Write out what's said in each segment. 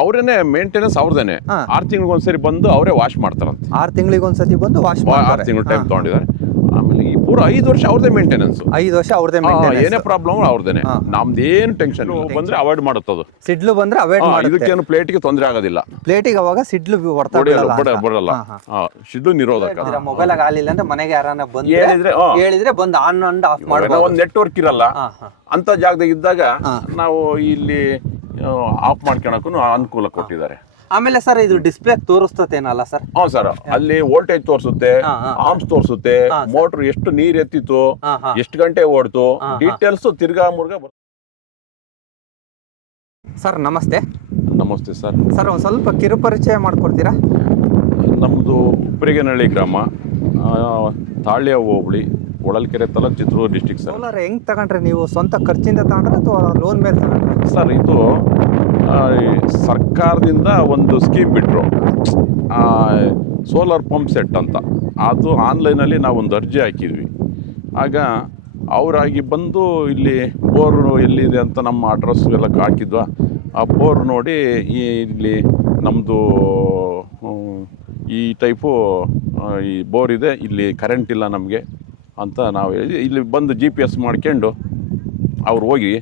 ಅವರೇನೆ maintenance ಅವ್ರದೇನೆ. 6 ತಿಂಗಳಿಗೊಂದ್ಸರಿ ಬಂದು ಅವರೇ wash ಮಾಡ್ತಾರಂತೆ. 6 ತಿಂಗಳಿಗೊಂದ್ಸತಿ ಬಂದು ವಾಶ್ 6 ತಿಂಗಳು ಟೈಮ್ ತಗೊಂಡಿದ್ದಾರೆ. ಆಮೇಲೆ ಈ ಪೂರ 5 ವರ್ಷ ಅವ್ರದೇ ಮೇಂಟೆನೆನ್ಸ್. 5 ವರ್ಷ ಅವ್ರದೇ ಮೇಂಟೆನೆನ್ಸ್. ಏನೇ ಪ್ರಾಬ್ಲಮ್ ಅವ್ರದೇನೆ. ನಮ್ದೇನು ಟೆನ್ಷನ್ ಬಂದ್ರೆ ಅವಾಯ್ಡ್ ಮಾಡುತ್ತದು. ಸಿಡ್ಲು ಬಂದ್ರೆ ಅವಾಯ್ಡ್ ಮಾಡುತ್ತೆ. ಇದಕ್ಕೇನು ಪ್ಲೇಟ್ಗೆ ತೊಂದರೆ ಆಗೋದಿಲ್ಲ. ಪ್ಲೇಟಿಗೆ ಅವಾಗ ಸಿಡ್ಲು ಬರಲ್ಲ. ಸಿಡ್ಲು ನಿರೋಧಕ. ಮೊಬೈಲ್ ಆಗಲಿಲ್ಲ ಅಂದ್ರೆ ಮನೆಗೆ ಯಾರನ್ನ ಬಂದು ಹೇಳಿದ್ರೆ ಬಂದು ಆನ್ ಅಂಡ್ ಆಫ್ ಮಾಡಬಹುದು. ಒಂದು ನೆಟ್ವರ್ಕ್ ಇರಲ್ಲ ಅಂತ ಜಾಗದಾಗ ಇದ್ದಾಗ ನಾವು ಇಲ್ಲಿ ಆಫ್ ಮಾಡ್ಕೊಳಕ್ಕೂ ಅನುಕೂಲ ಕೊಟ್ಟಿದ್ದಾರೆ. ಆಮೇಲೆ ಸರ್ ಇದು ಡಿಸ್ಪ್ಲೇ ತೋರಿಸ್ತೇನಲ್ಲ ಸರ್? ಸರ್ ಅಲ್ಲಿ ವೋಲ್ಟೇಜ್ ತೋರಿಸುತ್ತೆ, ಆರ್ಮ್ಸ್ ತೋರಿಸುತ್ತೆ, ಮೋಟರ್ ಎಷ್ಟು ನೀರ್ ಎತ್ತಿತ್ತು, ಎಷ್ಟು ಗಂಟೆ ಓಡ್ತು, ಡೀಟೇಲ್ಸ್ ತಿರ್ಗಾ ಮುರ್ಗಾ. ಸರ್ ನಮಸ್ತೆ. ನಮಸ್ತೆ ಸರ್. ಸರ್ ಒಂದು ಸ್ವಲ್ಪ ಕಿರುಪರಿಚಯ ಮಾಡ್ಕೊಡ್ತೀರಾ? ನಮ್ಮದು ಉಪ್ಪರಿಗೆನಹಳ್ಳಿ ಗ್ರಾಮ, ತಾಳ್ಯ ಹೋಬಳಿ, ಹೊಳಲ್ಕೆರೆ ತಾಲೂಕು, ಚಿತ್ರದುರ್ಗ ಡಿಸ್ಟಿಕ್ ಸರ್. ಸೋಲಾರ್ ಹೆಂಗ್ ತಗೊಂಡ್ರೆ ನೀವು? ಸ್ವಂತ ಖರ್ಚಿಂದ ತಗೊಂಡ್ರೆ ಅಥವಾ ಲೋನ್ ಮೇಲೆ ತಗೊಂಡ್ರೆ? ಸರ್ ಇದು ಸರ್ಕಾರದಿಂದ ಒಂದು ಸ್ಕೀಮ್ ಬಿಟ್ಟರು, ಸೋಲಾರ್ ಪಂಪ್ ಸೆಟ್ ಅಂತ. ಅದು ಆನ್ಲೈನಲ್ಲಿ ನಾವು ಒಂದು ಅರ್ಜಿ ಹಾಕಿದ್ವಿ. ಆಗ ಅವರಾಗಿ ಬಂದು ಇಲ್ಲಿ ಬೋರ್ ಎಲ್ಲಿದೆ ಅಂತ ನಮ್ಮ ಅಡ್ರೆಸ್ ಎಲ್ಲ ಹಾಕಿದ್ವಾ. ಆ ಬೋರ್ ನೋಡಿ ಇಲ್ಲಿ ನಮ್ಮದು ಈ ಟೈಪು ಈ ಬೋರ್ ಇದೆ, ಇಲ್ಲಿ ಕರೆಂಟ್ ಇಲ್ಲ ನಮಗೆ ಅಂತ ನಾವು ಹೇಳಿ ಇಲ್ಲಿ ಬಂದು GPS ಮಾಡ್ಕೊಂಡು ಅವ್ರು ಹೋಗಿ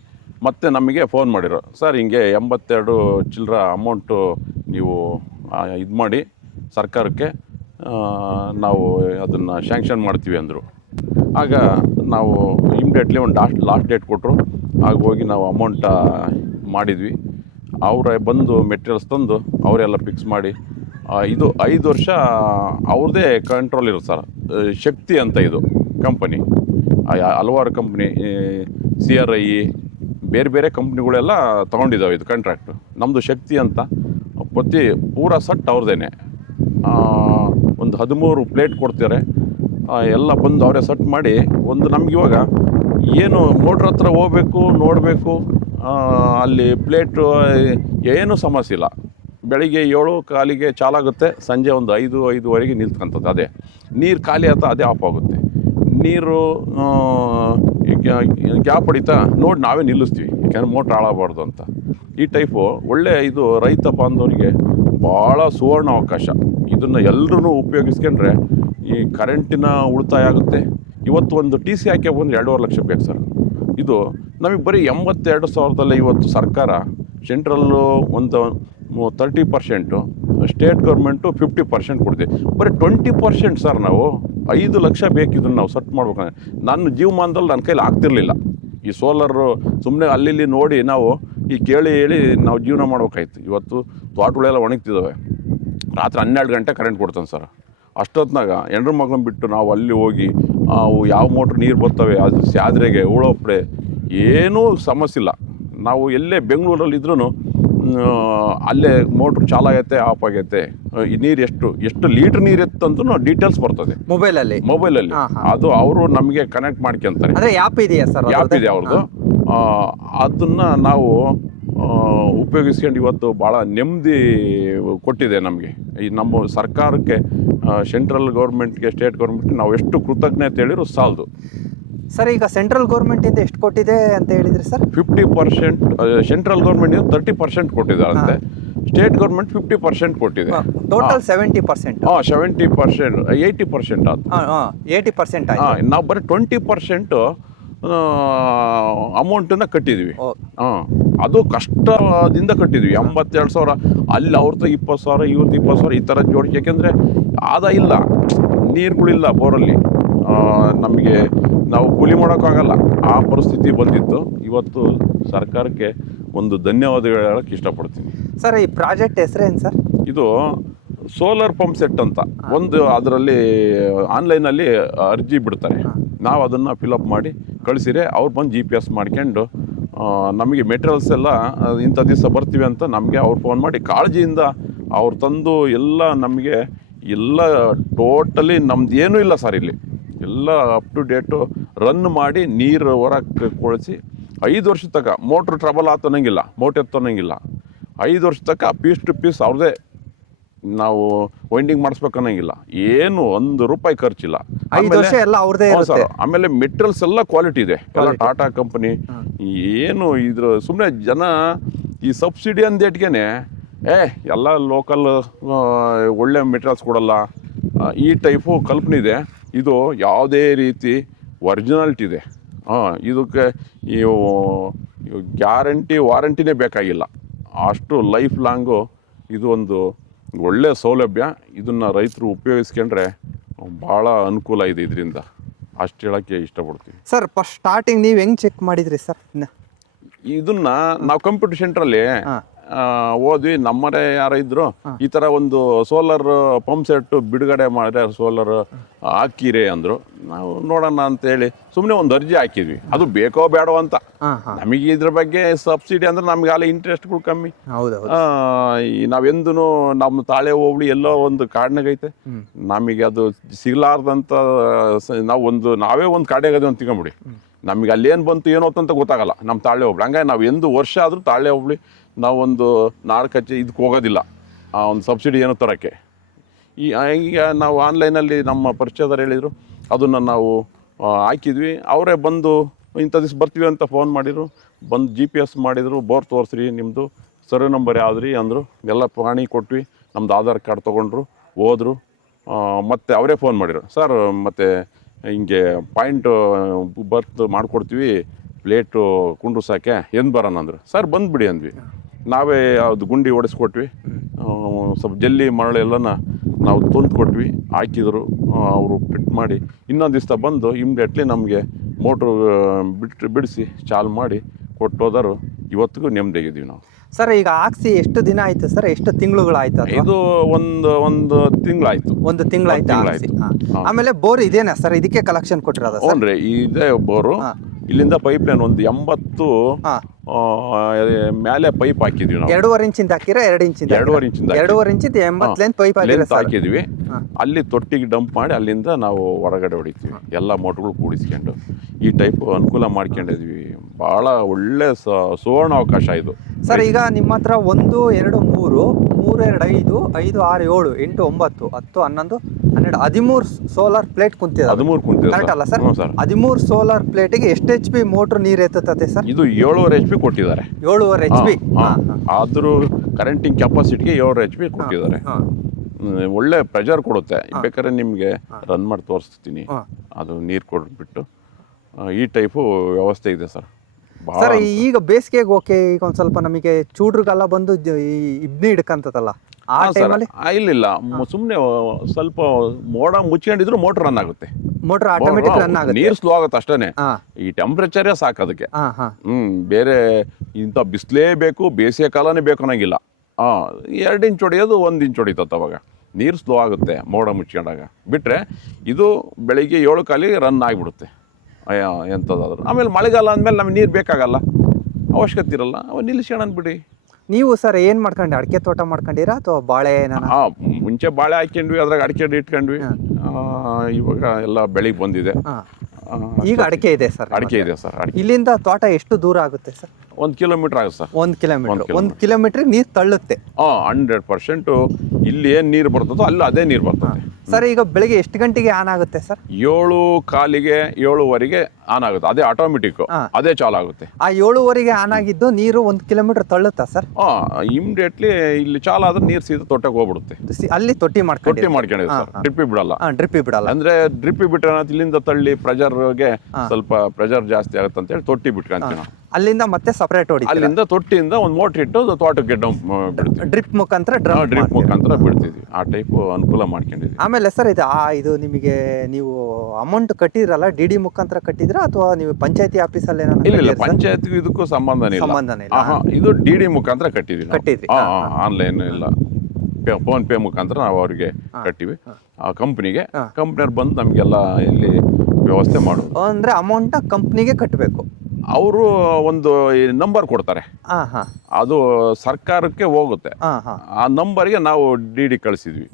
ಮತ್ತೆ ನಮಗೆ ಫೋನ್ ಮಾಡಿರೋ. ಸರ್ ಹಿಂಗೆ 82 ಚಿಲ್ಲರ ಅಮೌಂಟು ನೀವು ಇದು ಮಾಡಿ ಸರ್ಕಾರಕ್ಕೆ ನಾವು ಅದನ್ನು ಶ್ಯಾಂಕ್ಷನ್ ಮಾಡ್ತೀವಿ ಅಂದರು. ಆಗ ನಾವು ಇಮಿಡಿಯೇಟ್ಲಿ ಒಂದು ಲಾಸ್ಟ್ ಡೇಟ್ ಕೊಟ್ಟರು. ಆಗ ಹೋಗಿ ನಾವು ಅಮೌಂಟ ಮಾಡಿದ್ವಿ. ಅವರೇ ಬಂದು ಮೆಟೀರಿಯಲ್ಸ್ ತಂದು ಅವರೆಲ್ಲ ಫಿಕ್ಸ್ ಮಾಡಿ ಇದು 5 ವರ್ಷ ಅವ್ರದ್ದೇ ಕಂಟ್ರೋಲ್ ಇರುತ್ತೆ ಸರ್. ಶಕ್ತಿ ಅಂತ ಇದು ಕಂಪನಿ, ಹಲವಾರು ಕಂಪ್ನಿ, CRI ಬೇರೆ ಬೇರೆ ಕಂಪ್ನಿಗಳೆಲ್ಲ ತೊಗೊಂಡಿದ್ದಾವೆ ಇದು ಕಾಂಟ್ರಾಕ್ಟು. ನಮ್ಮದು ಶಕ್ತಿ ಅಂತ ಪೂರ ಸಟ್ ಅವ್ರದ್ದೇನೆ. ಒಂದು 13 ಪ್ಲೇಟ್ ಕೊಡ್ತಾರೆ. ಎಲ್ಲ ಬಂದು ಅವರೇ ಸಟ್ ಮಾಡಿ ಒಂದು ನಮ್ಗೆ ಇವಾಗ ಏನು ಮೋಟ್ರ್ ಹತ್ರ ಹೋಗ್ಬೇಕು, ನೋಡಬೇಕು, ಅಲ್ಲಿ ಪ್ಲೇಟು ಏನೂ ಸಮಸ್ಯೆ ಇಲ್ಲ. ಬೆಳಿಗ್ಗೆ 7:15 ಚಾಲಾಗುತ್ತೆ, ಸಂಜೆ ಒಂದು 5-5:30 ನಿಲ್ತ್ಕೊಂತದ್ದು. ಅದೇ ನೀರು ಖಾಲಿ ಆಯ್ತಾ ಅದೇ ಆಫ್ ಆಗುತ್ತೆ. ನೀರು ಗ್ಯಾಪ್ ಹೊಡಿತಾ ನೋಡಿ ನಾವೇ ನಿಲ್ಲಿಸ್ತೀವಿ, ಯಾಕೆಂದರೆ ಮೋಟ್ರ್ ಹಾಳಾಗಬಾರ್ದು ಅಂತ. ಈ ಟೈಪು ಒಳ್ಳೆ ಇದು ರೈತ ಬಾಂಧವರಿಗೆ ಭಾಳ ಸುವರ್ಣ ಅವಕಾಶ. ಇದನ್ನು ಎಲ್ಲರೂ ಉಪಯೋಗಿಸ್ಕೊಂಡ್ರೆ ಈ ಕರೆಂಟಿನ ಉಳಿತಾಯ ಆಗುತ್ತೆ. ಇವತ್ತು ಒಂದು TC ಹಾಕಿ ಬಂದು 2.5 ಲಕ್ಷ ಬೇಕು ಸರ್. ಇದು ನಮಗೆ ಬರೀ 82,000 ಇವತ್ತು ಸರ್ಕಾರ ಸೆಂಟ್ರಲ್ಲು ಒಂದು 30%, ಸ್ಟೇಟ್ ಗೌರ್ಮೆಂಟು 50% ಕೊಡ್ತೀವಿ. ಬರೀ 20% ಸರ್. ನಾವು 5 ಲಕ್ಷ ಬೇಕಿದ್ದನ್ನು ನಾವು ಸೆಟ್ ಮಾಡ್ಬೇಕಂದ್ರೆ ನನ್ನ ಜೀವಮಾನದಲ್ಲಿ ನನ್ನ ಕೈಲಿ ಆಗ್ತಿರ್ಲಿಲ್ಲ. ಈ ಸೋಲಾರು ಸುಮ್ಮನೆ ಅಲ್ಲಿ ನೋಡಿ ನಾವು ಈ ಕೇಳಿ ಹೇಳಿ ನಾವು ಜೀವನ ಮಾಡ್ಬೇಕಾಯ್ತು. ಇವತ್ತು ತೋಟಗಳೆಲ್ಲ ಒಣಗ್ತಿದ್ದಾವೆ. ರಾತ್ರಿ 12 ಗಂಟೆ ಕರೆಂಟ್ ಕೊಡ್ತಾನೆ ಸರ್. ಅಷ್ಟೊತ್ತಿನಾಗ ಹೆಣ್ರ ಮಗನ ಬಿಟ್ಟು ನಾವು ಅಲ್ಲಿ ಹೋಗಿ ಅವು ಯಾವ ಮೋಟ್ರ್ ನೀರು ಬರ್ತವೆ ಅದು ಸ್ಯಾದ್ರೆಗೆ ಉಳೋಪಡೆ ಏನೂ ಸಮಸ್ಯೆ ಇಲ್ಲ. ನಾವು ಎಲ್ಲೇ ಬೆಂಗಳೂರಲ್ಲಿದ್ರೂ ಅಲ್ಲೇ ಮೋಟ್ರ್ ಚಾಲಾಗೈತೆ, ಆಫ್ ಆಗೈತೆ, ಈ ನೀರು ಎಷ್ಟು ಲೀಟ್ರ್ ನೀರು ಎತ್ತಂತೂ ಡೀಟೇಲ್ಸ್ ಬರ್ತದೆ ಮೊಬೈಲಲ್ಲಿ. ಅದು ಅವರು ನಮಗೆ ಕನೆಕ್ಟ್ ಮಾಡ್ಕೊಂತಾರೆ. ಆ್ಯಪ್ ಇದೆಯಾ ಸರ್? ಆ್ಯಪ್ ಇದೆ ಅವ್ರದ್ದು. ಅದನ್ನು ನಾವು ಉಪಯೋಗಿಸ್ಕೊಂಡು ಇವತ್ತು ಭಾಳ ನೆಮ್ಮದಿ ಕೊಟ್ಟಿದೆ ನಮಗೆ. ಈ ನಮ್ಮ ಸರ್ಕಾರಕ್ಕೆ, ಸೆಂಟ್ರಲ್ ಗೌರ್ಮೆಂಟ್ಗೆ, ಸ್ಟೇಟ್ ಗೌರ್ಮೆಂಟ್ಗೆ ನಾವು ಎಷ್ಟು ಕೃತಜ್ಞತೆ ಹೇಳಿದ್ರು ಸಾಲದು ಸರ್. ಈಗ ಸೆಂಟ್ರಲ್ ಗೌರ್ಮೆಂಟಿಂದ ಎಷ್ಟು ಕೊಟ್ಟಿದೆ ಅಂತ ಹೇಳಿದ್ರಿ ಸರ್? 50%. ಸೆಂಟ್ರಲ್ ಗೌರ್ಮೆಂಟಿಂದ 30% ಕೊಟ್ಟಿದ್ದಾರಂತೆ. ಸ್ಟೇಟ್ ಗೌರ್ಮೆಂಟ್ 50% ಕೊಟ್ಟಿದೆ. ಟೋಟಲ್ 70%. 70%, 80% ಅದು. 80% ನಾವು ಬರೀ 20% ಅಮೌಂಟನ್ನು ಕಟ್ಟಿದ್ವಿ. ಅದು ಕಷ್ಟದಿಂದ ಕಟ್ಟಿದ್ವಿ. 82,000 ಅಲ್ಲಿ ಅವ್ರದ್ದು 20,000, ಇವ್ರದ್ದು 20,000 ಈ ಥರ ಜೋಡಿಸಿ. ಯಾಕೆಂದರೆ ಆದಾಯ ಇಲ್ಲ, ನೀರುಗಳಿಲ್ಲ ಬೋರಲ್ಲಿ. ನಮಗೆ ನಾವು ಕೂಲಿ ಮಾಡೋಕ್ಕಾಗಲ್ಲ, ಆ ಪರಿಸ್ಥಿತಿ ಬಂದಿತ್ತು. ಇವತ್ತು ಸರ್ಕಾರಕ್ಕೆ ಒಂದು ಧನ್ಯವಾದಗಳು ಹೇಳೋಕ್ಕೆ ಇಷ್ಟಪಡ್ತೀನಿ ಸರ್. ಈ ಪ್ರಾಜೆಕ್ಟ್ ಹೆಸರೇನು ಸರ್? ಇದು ಸೋಲಾರ್ ಪಂಪ್ ಸೆಟ್ ಅಂತ ಒಂದು ಅದರಲ್ಲಿ ಆನ್ಲೈನಲ್ಲಿ ಅರ್ಜಿ ಬಿಡ್ತಾರೆ. ನಾವು ಅದನ್ನು ಫಿಲಪ್ ಮಾಡಿ ಕಳಿಸಿರೆ ಅವ್ರು ಬಂದು GPS ಮಾಡ್ಕೊಂಡು ನಮಗೆ ಮೆಟೀರಿಯಲ್ಸ್ ಎಲ್ಲ ಇಂಥ ದಿವಸ ಬರ್ತೀವಿ ಅಂತ ನಮಗೆ ಅವ್ರು ಫೋನ್ ಮಾಡಿ ಕಾಳಜಿಯಿಂದ ಅವ್ರು ತಂದು ಎಲ್ಲ ನಮಗೆ ಎಲ್ಲ ಟೋಟಲಿ ನಮ್ದು ಏನೂ ಇಲ್ಲ ಸರ್. ಇಲ್ಲಿ ಎಲ್ಲ ಅಪ್ ಟು ಡೇಟು ರನ್ ಮಾಡಿ ನೀರು ಹೊರಕ್ಕೆ ಕೊಳಿಸಿ 5 ವರ್ಷ ತನಕ ಮೋಟ್ರ್ ಟ್ರಬಲ್ ಆತನಂಗಿಲ್ಲ, ಮೋಟ್ರ್ ಎತ್ತನಂಗಿಲ್ಲ. 5 ವರ್ಷ ತನಕ ಪೀಸ್ ಟು ಪೀಸ್ ಅವ್ರದ್ದೇ. ನಾವು ವೈಂಡಿಂಗ್ ಮಾಡಿಸ್ಬೇಕನ್ನಂಗಿಲ್ಲ, ಏನು ₹1 ಖರ್ಚಿಲ್ಲ. 5 ವರ್ಷ ಎಲ್ಲ ಅವ್ರದೇ ಸರ್. ಆಮೇಲೆ ಮೆಟೀರಿಯಲ್ಸ್ ಎಲ್ಲ ಕ್ವಾಲಿಟಿ ಇದೆ, ಎಲ್ಲ ಟಾಟಾ ಕಂಪನಿ. ಏನು ಇದ್ರ ಸುಮ್ಮನೆ ಜನ ಈ ಸಬ್ಸಿಡಿ ಅಂದೇಟ್ಗೆ ಎಲ್ಲ ಲೋಕಲ್ ಒಳ್ಳೆ ಮೆಟೀರಿಯಲ್ಸ್ ಕೊಡಲ್ಲ, ಈ ಟೈಪು ಕಲ್ಪನೆ ಇದೆ. ಇದು ಯಾವುದೇ ರೀತಿ ಒರಿಜಿನಾಲಿಟಿ ಇದೆ. ಇದಕ್ಕೆ ಇವು ಗ್ಯಾರಂಟಿ ವಾರಂಟಿನೇ ಬೇಕಾಗಿಲ್ಲ, ಅಷ್ಟು ಲೈಫ್ ಲಾಂಗು ಇದು ಒಂದು ಒಳ್ಳೆಯ ಸೌಲಭ್ಯ. ಇದನ್ನು ರೈತರು ಉಪಯೋಗಿಸ್ಕೊಂಡ್ರೆ ಭಾಳ ಅನುಕೂಲ ಇದೆ ಇದರಿಂದ, ಅಷ್ಟು ಹೇಳೋಕ್ಕೆ ಇಷ್ಟಪಡ್ತೀವಿ. ಸರ್ ಫಸ್ಟ್ ಸ್ಟಾರ್ಟಿಂಗ್ ನೀವು ಹೆಂಗೆ ಚೆಕ್ ಮಾಡಿದ್ರಿ ಸರ್? ಇದನ್ನ ನಾವು ಕಂಪ್ಯೂಟರ್ ಸೆಂಟ್ರಲ್ಲಿ ಹೋದ್ವಿ. ನಮ್ಮನೆ ಯಾರೋ ಇದ್ರು, ಈ ಥರ ಒಂದು ಸೋಲಾರ್ ಪಂಪ್ ಸೆಟ್ ಬಿಡುಗಡೆ ಮಾಡಿದ್ರೆ ಸೋಲಾರ್ ಹಾಕಿರಿ ಅಂದರು. ನಾವು ನೋಡೋಣ ಅಂತೇಳಿ ಸುಮ್ಮನೆ ಒಂದು ಅರ್ಜಿ ಹಾಕಿದ್ವಿ. ಅದು ಬೇಕೋ ಬೇಡೋ ಅಂತ. ನಮಗೆ ಇದ್ರ ಬಗ್ಗೆ ಸಬ್ಸಿಡಿ ಅಂದ್ರೆ ನಮ್ಗೆ ಅಲ್ಲಿ ಇಂಟ್ರೆಸ್ಟ್ಗಳು ಕಮ್ಮಿ. ನಾವೆಂದೂ ನಮ್ಮ ತಾಳೆ ಹೋಬಳಿ ಎಲ್ಲೋ ಒಂದು ಕಾಡ್ನಾಗೈತೆ, ನಮಗೆ ಅದು ಸಿಗ್ಲಾರ್ದಂಥ ನಾವೇ ಒಂದು ಕಾಡ್ನಾಗದೆ ಅಂತ ತಿಳ್ಕೊಂಬಿಡಿ. ನಮಗೆ ಅಲ್ಲೇನು ಬಂತು ಏನೋ ಅಂತ ಗೊತ್ತಾಗಲ್ಲ ನಮ್ಮ ತಾಳೆ ಹೋಬಳಿ. ಹಂಗಾಗಿ ನಾವು ಎಂದು ವರ್ಷ ಆದರೂ ತಾಳೆ ಹೋಬಳಿ ನಾವೊಂದು ನಾಡು ಕಚ್ಚೆ ಇದಕ್ಕೆ ಹೋಗೋದಿಲ್ಲ, ಒಂದು ಸಬ್ಸಿಡಿ ಏನೋ ತರೋಕ್ಕೆ. ಈಗ ನಾವು ಆನ್ಲೈನಲ್ಲಿ ನಮ್ಮ ಪರಿಚಯದವ್ರು ಹೇಳಿದರು, ಅದನ್ನು ನಾವು ಹಾಕಿದ್ವಿ. ಅವರೇ ಬಂದು ಇಂಥ ದಿವ್ಸ ಬರ್ತೀವಿ ಅಂತ ಫೋನ್ ಮಾಡಿದರು. ಬಂದು GPS ಮಾಡಿದರು, ಬೋರ್ ತೋರಿಸ್ರಿ, ನಿಮ್ಮದು ಸರ್ವೆ ನಂಬರ್ ಯಾವುದ್ರಿ ಅಂದರು. ಎಲ್ಲ ಪಾಣಿ ಕೊಟ್ವಿ, ನಮ್ಮದು ಆಧಾರ್ ಕಾರ್ಡ್ ತೊಗೊಂಡ್ರು, ಹೋದರು. ಮತ್ತು ಅವರೇ ಫೋನ್ ಮಾಡಿದರು, ಸರ್ ಮತ್ತು ಹಿಂಗೆ ಪಾಯಿಂಟು ಬರ್ತ್ ಮಾಡಿಕೊಡ್ತೀವಿ, ಪ್ಲೇಟು ಕುಂಡ್ರಸಾಕೆ ಎಂದು ಬರೋಣ ಅಂದರು. ಸರ್ ಬಂದುಬಿಡಿ ಅಂದ್ವಿ. ನಾವೇ ಅದು ಗುಂಡಿ ಹೊಡೆಸ್ಕೊಟ್ವಿ, ಸ್ವಲ್ಪ ಜಲ್ಲಿ ಮರಳು ಎಲ್ಲನ ನಾವು ತಂದು ಕೊಟ್ವಿ, ಹಾಕಿದರು. ಅವರು ಫಿಟ್ ಮಾಡಿ ಇನ್ನೊಂದು ದಿವಸ ಬಂದು ಇಮ್ಡಿಯೇಟ್ಲಿ ನಮಗೆ ಮೋಟ್ರು ಬಿಡಿಸಿ ಚಾಲು ಮಾಡಿ ಕೊಟ್ಟೋದರು. ಇವತ್ತಿಗೂ ನೆಮ್ಮದಿಯಾಗಿದ್ದೀವಿ ನಾವು. ಸರ್ ಈಗ ಹಾಕ್ಸಿ ಎಷ್ಟು ದಿನ ಆಯ್ತು ಸರ್? ಎಷ್ಟು ತಿಂಗಳುಗಳಾಯ್ತು? ಇದು ಒಂದು ತಿಂಗಳಾಯ್ತು. ಒಂದು ತಿಂಗಳಾಯ್ತು. ಆಮೇಲೆ ಬೋರ್ ಇದೇನಾ ಸರ್? ಇದಕ್ಕೆ ಕಲೆಕ್ಷನ್ ಕೊಟ್ಟಿರೋದು? ಹ್ಞೂ, ಇದೇ ಬೋರು. ಇಲ್ಲಿಂದ ಪೈಪ್ ಲೈನ್ ಒಂದು 80 ಮೇಲೆ ಪೈಪ್ ಹಾಕಿದ್ವಿ ನಾವು. 2.5 ಇಂಚಿಂದ ಹಾಕಿರ 2 ಇಂಚಿಂದ? 2.5 ಇಂಚಿಂದ 2.5 ಇಂಚಿಂದ 80 ಲೆಂತ್ ಪೈಪ್ ಹಾಕಿದ್ವಿ. ಅಲ್ಲಿ ತೊಟ್ಟಿಗೆ ಡಂಪ್ ಮಾಡಿ ಅಲ್ಲಿಂದ ನಾವು ಹೊರಗಡೆ ಹೊಡಿತೀವಿ. ಎಲ್ಲ ಮೋಟ್ರುಗಳು ಕೂಡಿಸ್ಕೊಂಡು ಈ ಟೈಪ್ ಅನುಕೂಲ ಮಾಡ್ಕೊಂಡಿದ್ವಿ. ಭಾಳ ಒಳ್ಳೆ ಸುವರ್ಣ ಅವಕಾಶ ಇದು ಸರ್. ಈಗ ನಿಮ್ಮ ಹತ್ರ 1, 2, 3, 3, 2, 5, 5, 6, 7, 8, 9, 10, 11, 12, 13 ಸೋಲಾರ್ ಪ್ಲೇಟ್ ಕುಂತಿದೆ. 13 ಕುಂತಿದೆ ಕರೆಕ್ಟ್ ಅಲ್ಲ ಸರ್? 13 ಸೋಲಾರ್ ಪ್ಲೇಟಿಗೆ ಎಷ್ಟು HP ಮೋಟ್ರ್ ನೀರು ಎತ್ತುತ್ತದೆ ಸರ್? ಇದು 7.5 HP ಕೊಟ್ಟಿದ್ದಾರೆ. 7.5 HP. ಆದರೂ ಕರೆಂಟಿಂಗ್ ಕೆಪಾಸಿಟಿಗೆ 7 HP ಕೊಟ್ಟಿದ್ದಾರೆ. ಒಳ್ಳೆ ಪ್ರೆಷರ್ ಕೊಡುತ್ತೆ. ಬೇಕಾದ್ರೆ ನಿಮಗೆ ರನ್ ಮಾಡಿ ತೋರಿಸ್ತೀನಿ. ಅದು ನೀರು ಕೊಟ್ಬಿಟ್ಟು ಈ ಟೈಪು ವ್ಯವಸ್ಥೆ ಇದೆ ಸರ್. ಸರ್ ಈಗ ಬೇಸಿಗೆಗೆ ಓಕೆ, ಈಗ ಒಂದು ಸ್ವಲ್ಪ ನಮಗೆ ಚೂಡ್ರಿಗೆಲ್ಲ ಬಂದು ಇಬ್ನಿ ಹಿಡ್ಕಂತದಲ್ಲ ಆ ಟೈಮಲ್ಲಿ? ಇಲ್ಲ, ಸುಮ್ಮನೆ ಸ್ವಲ್ಪ ಮೋಡ ಮುಚ್ಕೊಂಡಿದ್ರು ಮೋಟರ್ ರನ್ ಆಗುತ್ತೆ. ಮೋಟರ್ ಆಟೋಮೆಟಿಕ್ ರನ್ ಆಗುತ್ತೆ, ನೀರು ಸ್ಲೋ ಆಗುತ್ತೆ ಅಷ್ಟೇ. ಈ ಟೆಂಪ್ರೇಚರೇ ಸಾಕು ಅದಕ್ಕೆ. ಬೇರೆ ಇಂಥ ಬಿಸಿಲೇ ಬೇಕು, ಬೇಸಿಗೆ ಕಾಲನೇ ಬೇಕು ಅನ್ನೋಂಗಿಲ್ಲ. 2 ಇಂಚ್ ಹೊಡೆಯೋದು 1 ಇಂಚ್ ಹೊಡಿತತ್ತೆ. ಅವಾಗ ನೀರು ಸ್ಲೋ ಆಗುತ್ತೆ ಮೋಡ ಮುಚ್ಕೊಂಡಾಗ. ಬಿಟ್ಟರೆ ಇದು ಬೆಳಿಗ್ಗೆ 7 ಕಾಲಿಗೆ ರನ್ ಆಗಿಬಿಡುತ್ತೆ ಎಂಥದ್ದಾದ್ರು. ಆಮೇಲೆ ಮಳೆಗಾಲ ಅಂದಮೇಲೆ ನಮ್ಗೆ ನೀರು ಬೇಕಾಗಲ್ಲ, ಅವಶ್ಯಕತೆ ಇರಲ್ಲ, ಅವ ನಿಲ್ಲಿಸ್ಕೊಂಡು ಬಿಡಿ. ನೀವು ಸರ್ ಏನು ಮಾಡ್ಕೊಂಡಿ? ಅಡಿಕೆ ತೋಟ ಮಾಡ್ಕೊಂಡಿರಾ ಅಥವಾ ಬಾಳೆ? ಮುಂಚೆ ಬಾಳೆ ಹಾಕ್ಕೊಂಡ್ವಿ, ಅದ್ರಾಗ ಅಡಿಕೆ ಇಟ್ಕೊಂಡ್ವಿ. ಇವಾಗ ಎಲ್ಲ ಬೆಳಿಗ್ಗೆ ಬಂದಿದೆ. ಈಗ ಅಡಿಕೆ ಇದೆ ಸರ್? ಅಡಿಕೆ ಇದೆ ಸರ್. ಇಲ್ಲಿಂದ ತೋಟ ಎಷ್ಟು ದೂರ ಆಗುತ್ತೆ ಸರ್? 1 ಕಿಲೋಮೀಟರ್ ಆಗುತ್ತೆ ಸರ್. 1 ಕಿಲೋಮೀಟರ್. 1 ಕಿಲೋಮೀಟ್ರಿಗೆ ನೀರು ತಳ್ಳುತ್ತೆ? 100% ಇಲ್ಲಿ ಏನು ನೀರು ಬರ್ತದೋ ಅಲ್ಲಿ ಅದೇ ನೀರು ಬರ್ತದೆ ಸರ್. ಈಗ ಬೆಳಿಗ್ಗೆ ಎಷ್ಟು ಗಂಟೆಗೆ ಆನ್ ಆಗುತ್ತೆ ಸರ್? 7 ಕಾಲಿಗೆ 7:15 ಆನ್ ಆಗುತ್ತೆ. ಅದೇ ಆಟೋಮೆಟಿಕ್, ಅದೇ ಚಾಲು ಆಗುತ್ತೆ. ಆ 7:15 ಆನ್ ಆಗಿದ್ದು ನೀರು 1 ಕಿಲೋಮೀಟರ್ ತಳ್ಳುತ್ತಾ ಸರ್? ಇಮಿಡಿಯೇಟ್ಲಿ ಇಲ್ಲಿ ಚಾಲು ಆದ್ರೆ ನೀರು ಸೀದಾ ತೊಟ್ಟೆಗೆ ಹೋಗ್ಬಿಡುತ್ತೆ. ಅಲ್ಲಿ ತೊಟ್ಟಿ ಮಾಡ್ಕೊಂಡಿದ್ದೀವಿ ಸರ್. ಡ್ರಿಪ್ಪಿ ಬಿಡಲ್ಲ. ಡ್ರಿಪ್ಪಿ ಬಿಡಲ್ಲ ಅಂದ್ರೆ ಡ್ರಿಪ್ಪಿ ಬಿಟ್ರೆ ಇಲ್ಲಿಂದ ತಳ್ಳಿ ಪ್ರೆಷರ್ಗೆ ಸ್ವಲ್ಪ ಪ್ರೆಷರ್ ಜಾಸ್ತಿ ಆಗುತ್ತೆ ಅಂತ ಹೇಳಿ ತೊಟ್ಟಿ ಬಿಟ್ಕೊಂತೀವಿ ನಾವು. ಅಲ್ಲಿಂದ ಮತ್ತೆ ಸಪರೇಟ್ ಹೊಡಿ. ಅಲ್ಲಿಂದ ತೊಟ್ಟಿಯಿಂದ ಒಂದು ಮೋಟ್ರ್ ಇಟ್ಟು ತೋಟಕ್ಕೆ ಡಂಪ್ ಬಿಡ್ತೀವಿ. ಡ್ರಿಪ್ ಮುಖಾಂತರ ಬಿಡ್ತಿದ್ವಿ. ಆ ಟೈಪ್ ಅನುಕೂಲ ಮಾಡ್ಕೊಂಡಿದ್ವಿ. ಆಮೇಲೆ ಸರ್ ಇದು ನಿಮಗೆ ನೀವು ಅಮೌಂಟ್ ಕಟ್ಟಿದ್ರಲ್ಲ, DD ಮುಖಾಂತರ ಕಟ್ಟಿದ್ರಾ ಅಥವಾ ನೀವು ಪಂಚಾಯತಿ ಆಫೀಸಲ್ಲಿ? ಇಲ್ಲ, ಪಂಚಾಯತಿಗೂ ಇದಕ್ಕೂ ಸಂಬಂಧನೇ ಇಲ್ಲ. ಇದು DD ಮುಖಾಂತರ ಕಟ್ಟಿದ್ವಿ. ಆನ್ಲೈನ್ ಇಲ್ಲ, ಫೋನ್ ಪೇ ಮುಖಾಂತರ ನಾವು ಅವರಿಗೆ ಕಟ್ಟಿವಿ. ಕಂಪ್ನಿಗೆ ಕಂಪ್ನಿಯವ್ರು ಬಂದು ನಮಗೆಲ್ಲ ಇಲ್ಲಿ ವ್ಯವಸ್ಥೆ ಮಾಡೋದು. ಅಂದ್ರೆ ಅಮೌಂಟ್ ಕಂಪ್ನಿಗೆ ಕಟ್ಟಬೇಕು. ಅವರು ಒಂದು ನಂಬರ್ ಕೊಡ್ತಾರೆ, ಅದು ಸರ್ಕಾರಕ್ಕೆ ಹೋಗುತ್ತೆ. ಆ ನಂಬರ್ಗೆ ನಾವು DD ಕಳಿಸಿದ್ವಿ.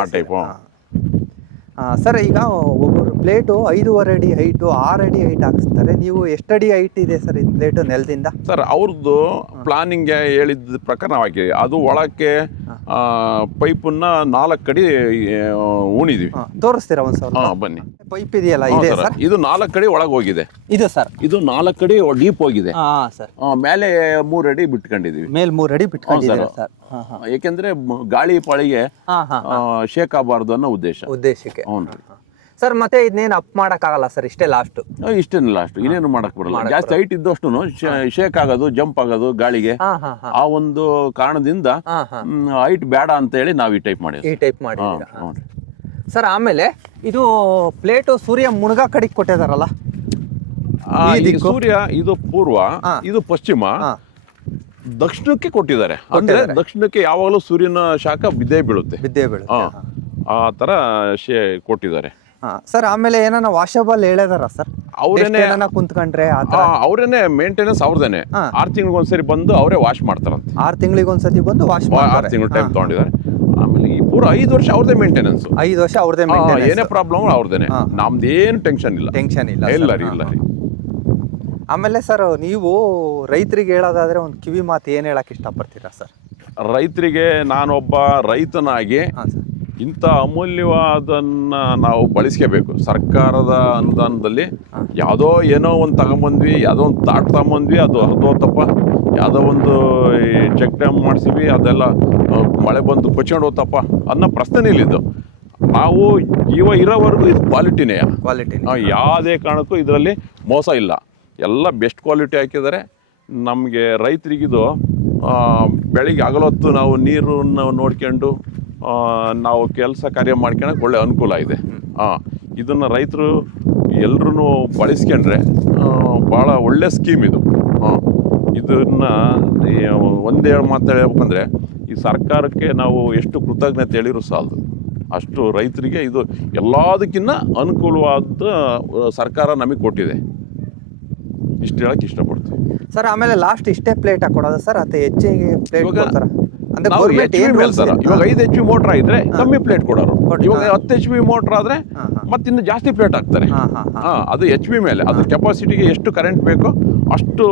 ಆ ಟೈಪ್. ಸರ್ ಈಗ ಒಬ್ಬರು ಪ್ಲೇಟು 5.5 ಅಡಿ ಹೈಟು, 6 ಅಡಿ ಹೈಟ್ ಹಾಕಿಸ್ತಾರೆ. ನೀವು ಎಷ್ಟು ಅಡಿ ಹೈಟ್ ಇದೆ ಸರ್ ಇದು ಪ್ಲೇಟು ನೆಲದಿಂದ? ಸರ್ ಅವ್ರದ್ದು ಪ್ಲಾನಿಂಗ್ಗೆ ಹೇಳಿದ ಪ್ರಕಾರ ನಾವು ಹಾಕಿದ್ವಿ. ಅದು ಒಳಕ್ಕೆ ಪೈಪನ್ನ 4 ಅಡಿ ಉಣಿದೀವಿ. ತೋರಿಸ್ತೀರಾ ಒಂದು ಸಲ? ಬನ್ನಿ. ಪೈಪ್ ಇದೆಯಲ್ಲ ಇದೆ ಸರ್, ಇದು 4 ಅಡಿ ಒಳಗೆ ಹೋಗಿದೆ. ಇದು ಸರ್ ಇದು 4 ಅಡಿ ಡೀಪ್ ಹೋಗಿದೆ. ಸರ್ ಮೇಲೆ 3 ಅಡಿ ಬಿಟ್ಕೊಂಡಿದೀವಿ. ಮೇಲ್ 3 ಅಡಿ ಬಿಟ್ಕೊಂಡಿದ್ದೀರಾ ಸರ್? ಯಾಕೆಂದ್ರೆ ಗಾಳಿ ಪಾಳಿಗೆ ಶೇಕ್ ಆಗಬಾರ್ದು ಅನ್ನೋ ಉದ್ದೇಶಕ್ಕೆ. ಹ್ಞೂ ಸರ್ ಮತ್ತೆ ಇದನ್ನೇನು ಅಪ್ ಮಾಡಕ್ಕಾಗಲ್ಲ ಸರ್? ಇಷ್ಟೇ ಲಾಸ್ಟ್? ಇಷ್ಟೇನು ಲಾಸ್ಟ್, ಇನ್ನೇನು ಮಾಡಕ್ ಬರಲ್ಲ. ಜಾಸ್ತಿ ಹೈಟ್ ಇದ್ದಷ್ಟು ಶೇಕ್ ಆಗೋದು, ಜಂಪ್ ಆಗೋದು ಗಾಳಿಗೆ. ಆ ಒಂದು ಕಾರಣದಿಂದ ಹೈಟ್ ಬೇಡ ಅಂತ ಹೇಳಿ ನಾವು ಈ ಟೈಪ್ ಮಾಡಿದ್ವಿ. ಈ ಟೈಪ್ ಮಾಡಿ ಸರ್. ಆಮೇಲೆ ಇದು ಪ್ಲೇಟು ಸೂರ್ಯ ಮುಳುಗ ಕಡೆಗೆ ಕೊಟ್ಟಿದಾರಲ್ಲ, ಸೂರ್ಯ ಇದು ಪೂರ್ವ, ಇದು ಪಶ್ಚಿಮ, ದಕ್ಷಿಣಕ್ಕೆ ಕೊಟ್ಟಿದ್ದಾರೆ. ಅಂದ್ರೆ ದಕ್ಷಿಣಕ್ಕೆ ಯಾವಾಗಲೂ ಸೂರ್ಯನ ಶಾಖ ಬಿದ್ದೇ ಬೀಳುತ್ತೆ. ಆ ತರ ಕೊಟ್ಟಿದ್ದಾರೆ ಸರ್. ಆಮೇಲೆ ಏನಾನ ವಾಷಬಲ್ ಹೇಳಿದಾರ ಸರ್? ಅವ್ರೇನೆ ಕುಂತ್ಕೊಂಡ್ರೆ ಅವ್ರೇನೆ ಮೇಂಟೆನೆನ್ಸ್ ಅವ್ರದೇನೆ. 6 ತಿಂಗಳಿಗೊಂದ್ಸರಿ ಬಂದು ಅವರೇ ವಾಶ್ ಮಾಡ್ತಾರಂತೆ. 6 ತಿಂಗಳಿಗೊಂದ್ಸತಿ ಬಂದು ವಾಶ್ ಮಾಡ್ತಾರೆ. 6 ತಿಂಗಳು ಟೈಮ್ ತಗೊಂಡಿದ್ದಾರೆ. ಆಮೇಲೆ ಈ ಪೂರ 5 ವರ್ಷ ಅವ್ರದೇ ಮೇಂಟೆನೆನ್ಸ್. 5 ವರ್ಷ ಅವ್ರದೇ ಏನೇ ಪ್ರಾಬ್ಲಮ್ ಅವ್ರದೇನೆ, ನಮ್ದೇನು ಟೆನ್ಷನ್ ಇಲ್ಲ. ಇಲ್ಲ ರೀ. ಆಮೇಲೆ ಸರ್ ನೀವು ರೈತರಿಗೆ ಹೇಳೋದಾದ್ರೆ ಒಂದು ಕಿವಿ ಮಾತು ಏನು ಹೇಳಕ್ ಇಷ್ಟಪಡ್ತೀರಾ ಸರ್? ರೈತರಿಗೆ ನಾನೊಬ್ಬ ರೈತನಾಗಿ ಇಂಥ ಅಮೂಲ್ಯವಾದನ್ನ ನಾವು ಬಳಸ್ಕೋಬೇಕು. ಸರ್ಕಾರದ ಅನುದಾನದಲ್ಲಿ ಯಾವುದೋ ಏನೋ ಒಂದು ತಗೊಂಬಂದ್ವಿ, ಯಾವುದೋ ಒಂದು ತಾಟ್ ತಗೊಂಬಂದ್ವಿ, ಅದು ಹರಿದೋತಪ್ಪ, ಯಾವುದೋ ಒಂದು ಚೆಕ್ ಡ್ಯಾಮ್ ಮಾಡಿಸಿವಿ, ಅದೆಲ್ಲ ಮಳೆ ಬಂದು ಕೊಚ್ಕೊಂಡು ಹೋತಪ್ಪ ಅನ್ನೋ ಪ್ರಶ್ನೆ ಇಲ್ಲಿದ್ದು. ನಾವು ಇರೋವರೆಗೂ ಇದು ಕ್ವಾಲಿಟಿ ಯಾವುದೇ ಕಾರಣಕ್ಕೂ ಇದರಲ್ಲಿ ಮೋಸ ಇಲ್ಲ. ಎಲ್ಲ ಬೆಸ್ಟ್ ಕ್ವಾಲಿಟಿ ಹಾಕಿದ್ದಾರೆ. ನಮಗೆ ರೈತರಿಗಿದು ಬೆಳಿಗ್ಗೆ ಹಗಲೊತ್ತು ನಾವು ನೀರನ್ನು ನೋಡ್ಕೊಂಡು ನಾವು ಕೆಲಸ ಕಾರ್ಯ ಮಾಡ್ಕೊಳಕ್ಕೆ ಒಳ್ಳೆ ಅನುಕೂಲ ಇದೆ. ಇದನ್ನು ರೈತರು ಎಲ್ಲರೂ ಬಳಸ್ಕೊಂಡ್ರೆ ಭಾಳ ಒಳ್ಳೆ ಸ್ಕೀಮ್ ಇದು. ಇದನ್ನು ಒಂದೇ ಮಾತು ಹೇಳ್ಬೇಕಂದ್ರೆ ಈ ಸರ್ಕಾರಕ್ಕೆ ನಾವು ಎಷ್ಟು ಕೃತಜ್ಞತೆ ಹೇಳಿರೂ ಸಾಲದು. ಅಷ್ಟು ರೈತರಿಗೆ ಇದು ಎಲ್ಲದಕ್ಕಿಂತ ಅನುಕೂಲವಾದ ಸರ್ಕಾರ ನಮಗೆ ಕೊಟ್ಟಿದೆ. ಇಷ್ಟು ಹೇಳಕ್ಕೆ ಇಷ್ಟಪಡ್ತೀವಿ ಸರ್. ಆಮೇಲೆ ಲಾಸ್ಟ್ ಇಷ್ಟೇ ಪ್ಲೇಟ್ ಹಾಕೊಡೋದು ಸರ್? ಅಥವಾ ಹೆಚ್ಚಿಗೆ ಪ್ಲೇಟ್ ಕೊಡ್ತಾರ? ಇವಾಗ 5 HP ಮೋಟರ್ ಇದ್ರೆ ಕಮ್ಮಿ ಪ್ಲೇಟ್ ಕೊಡೋರು. ಇವಾಗ 10 HP ಮೋಟರ್ ಆದ್ರೆ ಮತ್ತಿನ್ನು ಜಾಸ್ತಿ ಪ್ಲೇಟ್ ಹಾಕ್ತಾರೆ. ಅದು HP ಮೇಲೆ, ಅದ್ರ ಕೆಪಾಸಿಟಿಗೆ ಎಷ್ಟು ಕರೆಂಟ್ ಬೇಕೋ ಅಷ್ಟು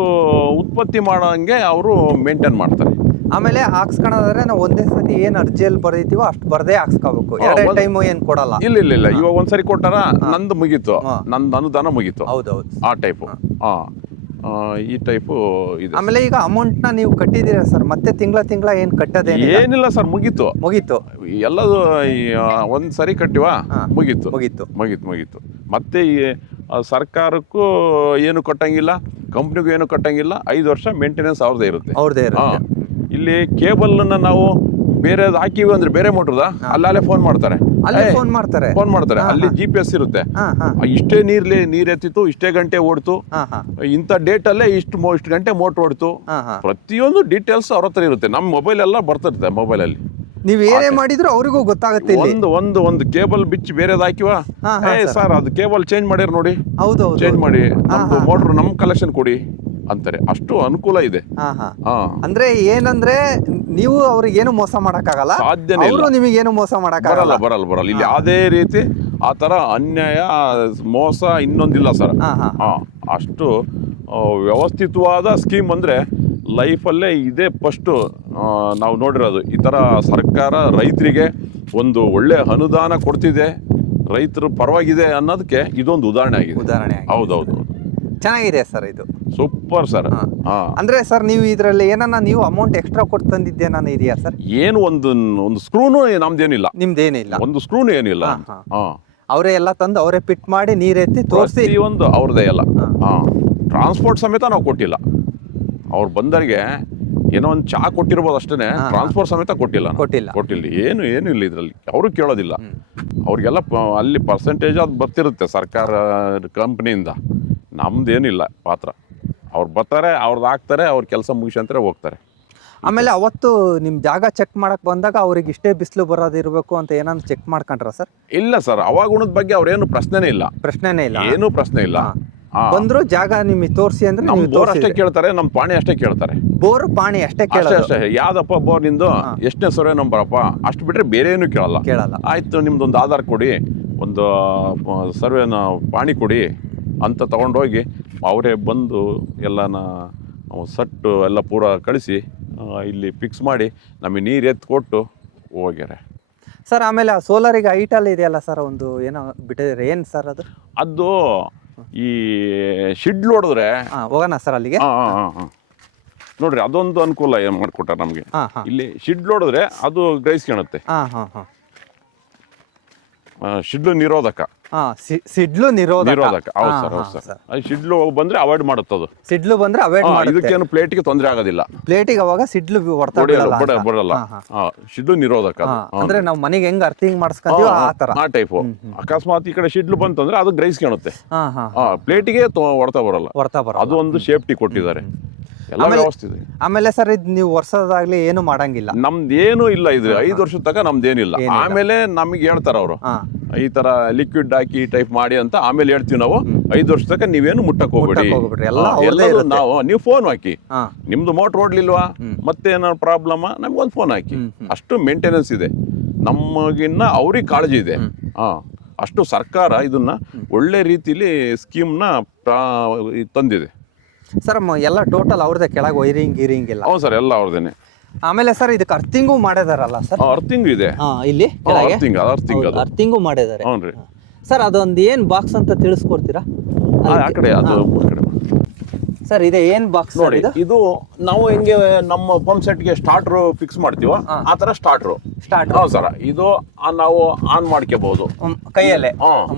ಉತ್ಪತ್ತಿ ಮಾಡೋಂಗೆ ಅವರು ಮೇಂಟೈನ್ ಮಾಡ್ತಾರೆ. ಆಮೇಲೆ ಹಾಕ್ಸ್ಕೊಳೋದಾದ್ರೆ ನಾವು ಒಂದೇ ಸತಿ ಏನು ಅರ್ಜಿಯಲ್ಲಿ ಬರ್ದಿತೀವೋ ಅಷ್ಟು ಬರ್ದೇ ಹಾಕ್ಸ್ಕೋಬೇಕು. 2 ಟೈಮು ಏನು ಕೊಡಲ್ಲ? ಇಲ್ಲ. ಇವಾಗ ಒಂದ್ಸರಿ ಕೊಟ್ಟಾರ ನಂದು ಮುಗೀತು, ನಂದು ಅನುದಾನ ಮುಗೀತು. ಹೌದೌದು, ಆ ಟೈಪು. ಈ ಟೈಪು ಇದೆ. ಆಮೇಲೆ ಈಗ ಅಮೌಂಟ್ನ ನೀವು ಕಟ್ಟಿದ್ದೀರಾ ಸರ್? ಮತ್ತೆ ತಿಂಗಳ ಏನು ಏನಿಲ್ಲ ಸರ್, ಮುಗೀತು ಎಲ್ಲದು. ಒಂದ್ ಸರಿ ಕಟ್ಟಿವಾ, ಮುಗೀತು. ಮತ್ತೆ ಈ ಸರ್ಕಾರಕ್ಕೂ ಏನು ಕಟ್ಟಂಗಿಲ್ಲ, ಕಂಪ್ನಿಗೂ ಏನು ಕಟ್ಟಂಗಿಲ್ಲ. 5 ವರ್ಷ ಮೇಂಟೆನೆನ್ಸ್ ಅವ್ರದೇ ಇರುತ್ತೆ. ಇಲ್ಲಿ ಕೇಬಲ್ನ ನಾವು ಬೇರೆದು ಹಾಕಿವಿ ಅಂದ್ರೆ ಬೇರೆ ಮೋಟ್ರದ ಅಲ್ಲೇ ಫೋನ್ ಮಾಡ್ತಾರೆ. ಅಲ್ಲಿ GPS ಇರುತ್ತೆ. ಇಷ್ಟೇ ನೀರ್ ಎತ್ತಿತ್ತು, ಇಷ್ಟೇ ಗಂಟೆ ಓಡ್ತು, ಇಂಥ ಡೇಟ್ ಅಲ್ಲೇ ಇಷ್ಟು ಗಂಟೆ ಮೋಟರ್ ಓಡ್ತು, ಪ್ರತಿಯೊಂದು ಡೀಟೇಲ್ಸ್ ಅವ್ರ ಹತ್ರ ಇರುತ್ತೆ. ನಮ್ಮ ಮೊಬೈಲ್ ಎಲ್ಲ ಬರ್ತಿರುತ್ತೆ. ಮೊಬೈಲ್ ಅಲ್ಲಿ ನೀವು ಏನೇ ಮಾಡಿದ್ರು ಅವ್ರಿಗೂ ಗೊತ್ತಾಗುತ್ತೆ. ಒಂದು ಕೇಬಲ್ ಬಿಚ್ಚಿ ಬೇರೆದು ಹಾಕಿವಾ, ಸರ್ ಅದು ಕೇಬಲ್ ಚೇಂಜ್ ಮಾಡ್ಯಾರ ನೋಡಿ, ಚೇಂಜ್ ಮಾಡಿ, ನಮ್ದು ಮೋಟ್ರ್ ನಮ್ ಕಲೆಕ್ಷನ್ ಕೊಡಿ ಅಂತಾರೆ. ಅಷ್ಟು ಅನುಕೂಲ ಇದೆ. ಅಂದ್ರೆ ಏನಂದ್ರೆ ನೀವು ಅವ್ರಿಗೆ ಏನು ಮೋಸ ಮಾಡಕ್ಕಾಗಲ್ಲ, ಸಾಧ್ಯನೇ ಇಲ್ಲ. ನಿಮಗೇನು ಮೋಸ ಮಾಡಕ್ಕಾಗಲ್ಲ. ಬರಲ್ಲ. ಇಲ್ಲಿ ಯಾವುದೇ ರೀತಿ ಆ ತರ ಅನ್ಯಾಯ, ಮೋಸ ಇನ್ನೊಂದಿಲ್ಲ ಸರ್. ಅಷ್ಟು ವ್ಯವಸ್ಥಿತವಾದ ಸ್ಕೀಮ್ ಅಂದ್ರೆ ಲೈಫಲ್ಲೇ ಇದೇ ಫಸ್ಟು ನಾವು ನೋಡಿರೋದು. ಈ ಥರ ಸರ್ಕಾರ ರೈತರಿಗೆ ಒಂದು ಒಳ್ಳೆ ಅನುದಾನ ಕೊಡ್ತಿದೆ, ರೈತರು ಪರವಾಗಿದೆ ಅನ್ನೋದಕ್ಕೆ ಇದೊಂದು ಉದಾಹರಣೆ ಆಗಿದೆ. ಹೌದೌದು, ಚೆನ್ನಾಗಿದೆ ಸರ್, ಇದು ಸೂಪರ್ ಸರ್. ಅಂದ್ರೆ ಸರ್ ನೀವು ಇದರಲ್ಲಿ ಏನನ್ನ ನೀವು ಅಮೌಂಟ್ ಎಕ್ಸ್ಟ್ರಾ ಕೊಟ್ಟು ತಂದಿದ್ದೆ ನಾನು ಇದೆಯಾ ಸರ್? ಏನು ಒಂದು ಸ್ಕ್ರೂನು ನಮ್ದೇನಿಲ್ಲ. ನಿಮ್ದೇನಿಲ್ಲ? ಒಂದು ಸ್ಕ್ರೂನು ಏನಿಲ್ಲ. ಅವರೇ ಎಲ್ಲ ತಂದು ಅವರೇ ಫಿಟ್ ಮಾಡಿ ನೀರೆತ್ತಿ ತೋರಿಸಿ ಒಂದು ಅವ್ರದ್ದೇ ಎಲ್ಲ. ಟ್ರಾನ್ಸ್ಪೋರ್ಟ್ ಸಮೇತ ನಾವು ಕೊಟ್ಟಿಲ್ಲ. ಅವ್ರು ಬಂದವರಿಗೆ ಏನೋ ಒಂದು ಚಾ ಕೊಟ್ಟಿರ್ಬೋದು ಅಷ್ಟೇ, ಟ್ರಾನ್ಸ್ಪೋರ್ಟ್ ಸಮೇತ ಕೊಟ್ಟಿಲ್ಲ. ಏನು ಇಲ್ಲ ಇದರಲ್ಲಿ. ಅವರು ಕೇಳೋದಿಲ್ಲ. ಅವ್ರಿಗೆಲ್ಲ ಅಲ್ಲಿ ಪರ್ಸೆಂಟೇಜ್ ಅದು ಬರ್ತಿರುತ್ತೆ ಸರ್ಕಾರ ಕಂಪ್ನಿಯಿಂದ. ನಮ್ದೇನಿಲ್ಲ ಪಾತ್ರ. ಅವ್ರು ಬರ್ತಾರೆ, ಅವ್ರದ್ದು ಹಾಕ್ತಾರೆ, ಅವ್ರ ಕೆಲಸ ಮುಗಿಸ್ಕೊಂತಾರೆ, ಹೋಗ್ತಾರೆ. ಆಮೇಲೆ ಅವತ್ತು ನಿಮ್ಮ ಜಾಗ ಚೆಕ್ ಮಾಡಕ್ ಬಂದಾಗ ಅವ್ರಿಗೆ ಇಷ್ಟೇ ಬಿಸಿಲು ಬರೋದಿರಬೇಕು ಅಂತ ಏನಾದ್ರು ಚೆಕ್ ಮಾಡ್ಕೊಂಡ್ರ ಸರ್? ಇಲ್ಲ ಸರ್, ಹವಾಗುಣದ ಬಗ್ಗೆ ಅವ್ರೇನು ಪ್ರಶ್ನೆನೇ ಇಲ್ಲ. ಏನು ಪ್ರಶ್ನೆ ಇಲ್ಲ. ಬಂದ್ರು ಜಾಗ ನಿಮಗೆ ತೋರಿಸಿ ಅಂದ್ರೆ ನಮ್ ಬೋರ್ ಅಷ್ಟೇ ಕೇಳ್ತಾರೆ, ನಮ್ ಪಾಣಿ ಅಷ್ಟೇ ಕೇಳ್ತಾರೆ. ಬೋರ್ ಪಾಣಿ ಅಷ್ಟೇ ಅಷ್ಟೇ. ಯಾವ್ದಪ್ಪ ಬೋರ್ ನಿಂದು, ಎಷ್ಟನೇ ಸರ್ವೆ ನಂಬರಪ್ಪ, ಅಷ್ಟು ಬಿಟ್ರೆ ಬೇರೆ ಏನು ಕೇಳಲ್ಲ. ಆಯ್ತು, ನಿಮ್ದೊಂದು ಆಧಾರ್ ಕೊಡಿ, ಒಂದು ಸರ್ವೆನ ಪಾಣಿ ಕೊಡಿ ಅಂತ ತಗೊಂಡೋಗಿ ಅವರೇ ಬಂದು ಎಲ್ಲನ ಸಟ್ಟು ಎಲ್ಲ ಪೂರ ಕಳಿಸಿ ಇಲ್ಲಿ ಫಿಕ್ಸ್ ಮಾಡಿ ನಮಗೆ ನೀರು ಎತ್ತು ಕೊಟ್ಟು ಹೋಗ್ಯಾರೆ. ಸರ್ ಆಮೇಲೆ ಆ ಸೋಲಾರಿಗೆ ಹೈಟಲ್ಲಿ ಇದೆಯಲ್ಲ ಸರ್, ಒಂದು ಏನೋ ಬಿಟ್ಟಿದ್ದಾರೆ, ಏನು ಸರ್ ಅದು? ಅದು ಈ ಶಿಡ್ಲ್ ಹೊಡೆದ್ರೆ ಹೋಗೋಣ ಸರ್ ಅಲ್ಲಿಗೆ. ಹಾಂ ನೋಡ್ರಿ, ಅದೊಂದು ಅನುಕೂಲ ಏನು ಮಾಡಿಕೊಟ್ಟಾರೆ ನಮಗೆ. ಹಾಂ ಇಲ್ಲಿ ಶಿಡ್ಲ್ ಹೊಡೆದ್ರೆ ಅದು ಗ್ರಹಿಸ್ಕೊಳುತ್ತೆ. ಹಾಂ ಶಿಡ್ಲು ನಿರೋಧಕ. ಸಿಡ್ಲು ನಿರೋಧಕ. ಹೌದು ಸರ್, ಹೌದು ಸರ್. ಅದು ಶಿಡ್ಲು ಬಂದ್ರೆ ಅವಾಯ್ಡ್ ಮಾಡುತ್ತದು. ಸಿಡ್ಲು ಬಂದ್ರೆ ಅವಾಯ್ಡ್ ಮಾಡುತ್ತೆ. ಇದಕ್ಕೇನು ಪ್ಲೇಟ್ಗೆ ತೊಂದರೆ ಆಗೋದಿಲ್ಲ. ಪ್ಲೇಟಿಗೆ ಅವಾಗ ಸಿಡ್ಲು ಬರಲ್ಲ. ಶಿಡ್ಲು ನಿರೋಧಕ. ಅಂದ್ರೆ ನಾವು ಮನೆಗೆ ಹೆಂಗ್ ಅರ್ಥಿಂಗ್ ಮಾಡಿಸ್ಕೊಂತೀವಿ ಆ ತರ, ಆ ಟೈಪು. ಅಕಸ್ಮಾತ್ ಈ ಕಡೆ ಶಿಡ್ಲು ಬಂತಂದ್ರೆ ಅದು ಗ್ರಹಿಸ್ಕೊಳುತ್ತೆ. ಪ್ಲೇಟಿಗೆ ಹೊಡ್ತಾ ಬರಲ್ಲ. ಅದು ಒಂದು ಸೇಫ್ಟಿ ಕೊಟ್ಟಿದ್ದಾರೆ. ಎಲ್ಲ ವ್ಯವಸ್ಥೆ ಇದೆ. ಆಮೇಲೆ ಸರ್ ಇದು ನೀವು ವರ್ಷದಾಗ್ಲಿ ಏನು ಮಾಡಂಗಿಲ್ಲ, ನಮ್ದೇನು ಇಲ್ಲ. ಇದು 5 ವರ್ಷದ ತನಕ ನಮ್ದೇನಿಲ್ಲ. ಆಮೇಲೆ ನಮಗೆ ಹೇಳ್ತಾರ ಅವರು, ಈ ತರ ಲಿಕ್ವಿಡ್ ಹಾಕಿ ಟೈಪ್ ಮಾಡಿ ಅಂತ. ಆಮೇಲೆ ಹೇಳ್ತೀವಿ ನಾವು, 5 ವರ್ಷದ ತನಕ ನೀವೇನು ಮುಟ್ಟಕ್ ಹೋಗ್ಬೇಡಿ, ನಾವು ನೀವು ಫೋನ್ ಹಾಕಿ, ನಿಮ್ದು ಮೋಟರ್ ಓಡ್ಲಿಲ್ವಾ, ಮತ್ತೇನಾದ್ರು ಪ್ರಾಬ್ಲಮ್, ನಮ್ಗೊಂದು ಫೋನ್ ಹಾಕಿ. ಅಷ್ಟು ಮೇಂಟೆನೆನ್ಸ್ ಇದೆ ನಮಗಿನ್ನ, ಅವ್ರಿಗೆ ಕಾಳಜಿ ಇದೆ. ಅಷ್ಟು ಸರ್ಕಾರ ಇದನ್ನ ಒಳ್ಳೆ ರೀತಿಲಿ ಸ್ಕೀಮ್ನ ತಂದಿದೆ ಸರ್. ಎಲ್ಲ ಟೋಟಲ್ ಅವ್ರದ್ದೇ, ಕೆಳಗೆ ವೈರಿಂಗ್ ಗೀರಿಂಗ್ ಇಲ್ಲ? ಹೌದು ಸರ್, ಎಲ್ಲ ಅವ್ರದೇನೆ. ಆಮೇಲೆ ಸರ್ ಇದಕ್ಕೆ ಅರ್ಥಿಂಗು ಮಾಡಿದಾರಲ್ಲ ಸರ್? ಅರ್ಥಿಂಗ್ ಇದೆ ಇಲ್ಲಿ ಅರ್ಥಿಂಗ್ ಮಾಡಿದ್ದಾರೆ. ಹ್ಞೂ ಸರ್ ಅದೊಂದು ಏನು ಬಾಕ್ಸ್ ಅಂತ ತಿಳಿಸ್ಕೊಡ್ತೀರಾ? ಆ ಕಡೆ ಅದು ಸರ್ ಇದೆ ಏನು ಬಾಕ್ಸ್ ನೋಡಿ. ಇದು ನಾವು ಹೆಂಗೆ ನಮ್ಮ ಪಂಪ್ ಸೆಟ್ಗೆ ಸ್ಟಾರ್ಟರ್ ಫಿಕ್ಸ್ ಮಾಡ್ತೀವೋ ಆ ತರ ಸ್ಟಾರ್ಟರ್. ಹೌದು ಸರ್. ಇದು ನಾವು ಆನ್ ಮಾಡ್ಕೋಬಹುದು ಕೈಯಲ್ಲೇ,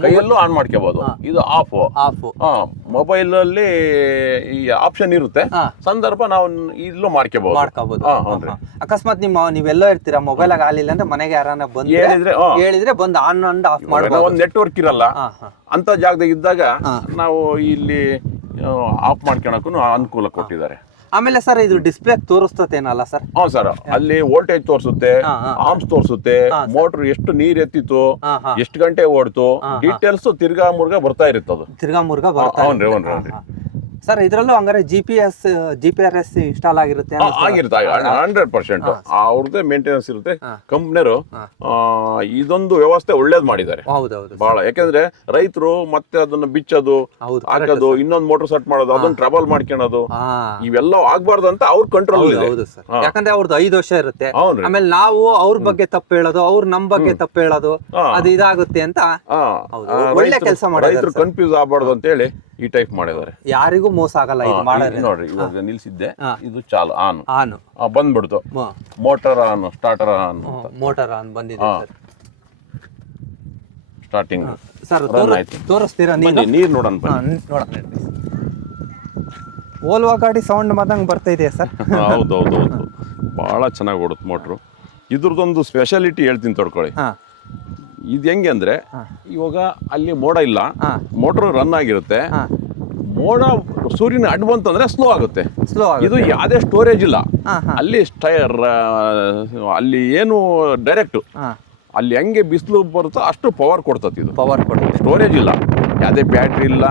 ಕೈಯಲ್ಲೂ ಆನ್ ಮಾಡ್ಕೋಬಹುದು. ಇದು ಆಫ್. ಮೊಬೈಲ್ ಅಲ್ಲಿ ಈ ಆಪ್ಷನ್ ಇರುತ್ತೆ, ಸಂದರ್ಭ ನಾವು ಇಲ್ಲೂ ಮಾಡ್ಕೋಬಹುದು. ಅಕಸ್ಮಾತ್ ನೀವೆಲ್ಲೋ ಇರ್ತೀರಾ, ಮೊಬೈಲ್ ಆಗ ಆಲಿಲ್ಲ ಅಂದ್ರೆ ಮನೆಗೆ ಯಾರನ್ನ ಬಂದು ಹೇಳಿದ್ರೆ ಬಂದು ಆನ್ ಅಂಡ್ ಆಫ್ ಮಾಡಬಹುದು. ಒಂದು ನೆಟ್ವರ್ಕ್ ಇರಲ್ಲ ಅಂತ ಜಾಗದಾಗ ಇದ್ದಾಗ ನಾವು ಇಲ್ಲಿ ಆಫ್ ಮಾಡ್ಕೊಳಕ್ಕೂ ಅನುಕೂಲ ಕೊಟ್ಟಿದ್ದಾರೆ. ಆಮೇಲೆ ಸರ್ ಇದು ಡಿಸ್ಪ್ಲೇ ತೋರಿಸ್ತೇನಲ್ಲ ಸರ್? ಸರ್, ಅಲ್ಲಿ ವೋಲ್ಟೇಜ್ ತೋರಿಸುತ್ತೆ, ಆರ್ಮ್ಸ್ ತೋರಿಸುತ್ತೆ, ಮೋಟರ್ ಎಷ್ಟು ನೀರ್ ಎತ್ತಿತ್ತು, ಎಷ್ಟು ಗಂಟೆ ಓಡ್ತು, ಡೀಟೇಲ್ಸ್ ತಿರ್ಗಾ ಮುರ್ಗಾ ಬರ್ತಾ ಇರುತ್ತದು. ಸರ್ ಇದ್ರಲ್ಲೂ ಹಂಗಾರೆ GPS ಇನ್ಸ್ಟಾಲ್ ಆಗಿರುತ್ತೆ? 100% ಅವ್ರದ್ದೇ ಮೇಂಟೆನೆನ್ಸ್ ಇರುತ್ತೆ. ಕಂಪ್ನಿಯರು ಇದೊಂದು ವ್ಯವಸ್ಥೆ ಒಳ್ಳೇದ್ ಮಾಡಿದ್ದಾರೆ ಬಹಳ. ಯಾಕಂದ್ರೆ ರೈತರು ಮತ್ತೆ ಅದನ್ನ ಬಿಚ್ಚೋದು, ಹಾಕೋದು, ಇನ್ನೊಂದು ಮೋಟರ್ ಸೆಟ್ ಮಾಡೋದು, ಅದನ್ನ ಟ್ರಬಲ್ ಮಾಡ್ಕೊಳೋದು, ಇವೆಲ್ಲ ಆಗ್ಬಾರ್ದು ಅಂತ ಅವ್ರ ಕಂಟ್ರೋಲ್ ಇದೆ. ಯಾಕಂದ್ರೆ ಅವ್ರದ್ದು 5 ವರ್ಷ ಇರುತ್ತೆ. ಆಮೇಲೆ ನಾವು ಅವ್ರ ಬಗ್ಗೆ ತಪ್ಪು ಹೇಳೋದು, ಅವ್ರು ನಮ್ ಬಗ್ಗೆ ತಪ್ಪು ಹೇಳೋದು, ಅದು ಇದಾಗುತ್ತೆ ಅಂತ ಒಳ್ಳೆ ಕೆಲಸ ಮಾಡಿದ್ದಾರೆ. ರೈತರು ಕನ್ಫ್ಯೂಸ್ ಆಗ್ಬಾರ್ದು ಅಂತ ಹೇಳಿ ಈ ಟೈಪ್ ಮಾಡಿದ್ದಾರೆ. ಯಾರಿಗೂ ಮೋಸ ಆಗಲ್ಲ ಇದು ಮಾಡಿದ್ರೆ. ನೋಡ್ರಿ, ಇವಾಗ ನಿಲ್ಸಿದ್ದೆ, ಇದು ಚಾಲು ಆನ್ ಬಂದ್ಬಿಡ್ತು. Motor on, starter on, motor on ಬಂದಿದೆ ಸ್ಟಾರ್ಟಿಂಗ್. ಸರ್ ತೋರಿಸ್ತೀರಾ? ನೀರ್ ನೋಡೋಣ. ಓಲ್ವಾ ಗಾಡಿ ಸೌಂಡ್ ಮಾದಂಗ್ ಬರ್ತಾ ಇದೆಯಾ ಸರ್? ಹೌದೌದು, ಬಹಳ ಚೆನ್ನಾಗಿ ಓಡುತ್ತೆ ಮೋಟ್ರು. ಇದ್ರದ್ದೊಂದು ಸ್ಪೆಷಾಲಿಟಿ ಹೇಳ್ತೀನಿ ತಡ್ಕೊಳ್ಳಿ. ಇದು ಹೆಂಗೆ ಅಂದ್ರೆ, ಇವಾಗ ಅಲ್ಲಿ ಮೋಡ ಇಲ್ಲ, ಮೋಟರ್ ರನ್ ಆಗಿರುತ್ತೆ, ಮೋಡ ಸೂರ್ಯನ ಅಡ್ಡ ಬಂತಂದ್ರೆ ಸ್ಲೋ ಆಗುತ್ತೆ. ಇದು ಯಾವುದೇ ಸ್ಟೋರೇಜ್ ಇಲ್ಲ ಅಲ್ಲಿ. ಅಲ್ಲಿ ಏನು ಡೈರೆಕ್ಟ್ ಅಲ್ಲಿ ಹೆಂಗೆ ಬಿಸಿಲು ಬರುತ್ತೋ ಅಷ್ಟು ಪವರ್ ಕೊಡ್ತತಿ. ಇದು ಪವರ್ ಕೊಡುತ್ತೆ, ಸ್ಟೋರೇಜ್ ಇಲ್ಲ, ಯಾವುದೇ ಬ್ಯಾಟ್ರಿ ಇಲ್ಲ,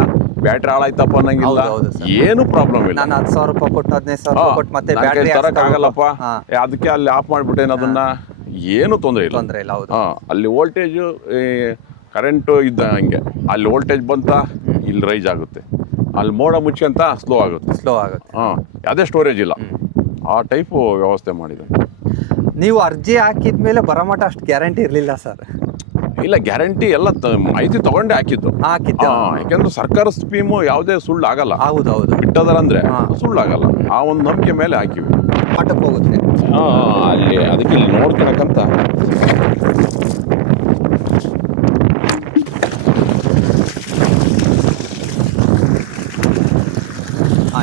ಬ್ಯಾಟ್ರಿ ಹಾಳಾಯ್ತಪ್ಪ ಅನ್ನಂಗಿಲ್ಲ, ಏನು ಪ್ರಾಬ್ಲಮ್ ಇಲ್ಲ. ನಾನು 10,000 ರೂಪಾಯಿ ಕೊಟ್ಟು 15,000 ರೂಪಾಯಿ ಕೊಟ್ಟು ಮತ್ತೆ ಬ್ಯಾಟ್ರಿ ತರಕ್ಕಾಗಲ್ಲಪ್ಪ, ಅದಕ್ಕೆ ಅಲ್ಲಿ ಆಫ್ ಮಾಡ್ಬಿಟ್ಟೇನು, ಅದನ್ನ ಏನು ತೊಂದರೆ ಇಲ್ಲ. ಅಲ್ಲಿ ವೋಲ್ಟೇಜು ಕರೆಂಟು ಇದ್ದ ಹಂಗೆ, ಅಲ್ಲಿ ವೋಲ್ಟೇಜ್ ಬಂತ ಇಲ್ಲಿ ರೈಸ್ ಆಗುತ್ತೆ, ಅಲ್ಲಿ ಮೋಡ ಮುಚ್ಚಂತ ಸ್ಲೋ ಆಗುತ್ತೆ. ಯಾವುದೇ ಸ್ಟೋರೇಜ್ ಇಲ್ಲ, ಆ ಟೈಪು ವ್ಯವಸ್ಥೆ ಮಾಡಿದೆ. ನೀವು ಅರ್ಜಿ ಹಾಕಿದ್ಮೇಲೆ ಬರಮಟ ಅಷ್ಟು ಗ್ಯಾರಂಟಿ ಇರಲಿಲ್ಲ ಸರ್? ಇಲ್ಲ, ಗ್ಯಾರಂಟಿ ಎಲ್ಲ ಮಾಹಿತಿ ತಗೊಂಡೇ ಹಾಕಿದ್ದು. ಯಾಕೆಂದ್ರೆ ಸರ್ಕಾರ ಸ್ಕೀಮು ಯಾವುದೇ ಸುಳ್ಳು ಆಗಲ್ಲ. ಹೌದೌದು, ಬಿಟ್ಟದರಂದ್ರೆ ಸುಳ್ಳು ಆಗಲ್ಲ. ಆ ಒಂದು ನಂಬಿಕೆ ಮೇಲೆ ಹಾಕಿವಿ. ಆಟಕ್ಕೆ ಹೋಗುತ್ತೆ ಅಲ್ಲಿ, ಅದಕ್ಕೆ ಇಲ್ಲಿ ನೋಡ್ಕೊಳಕಂತ.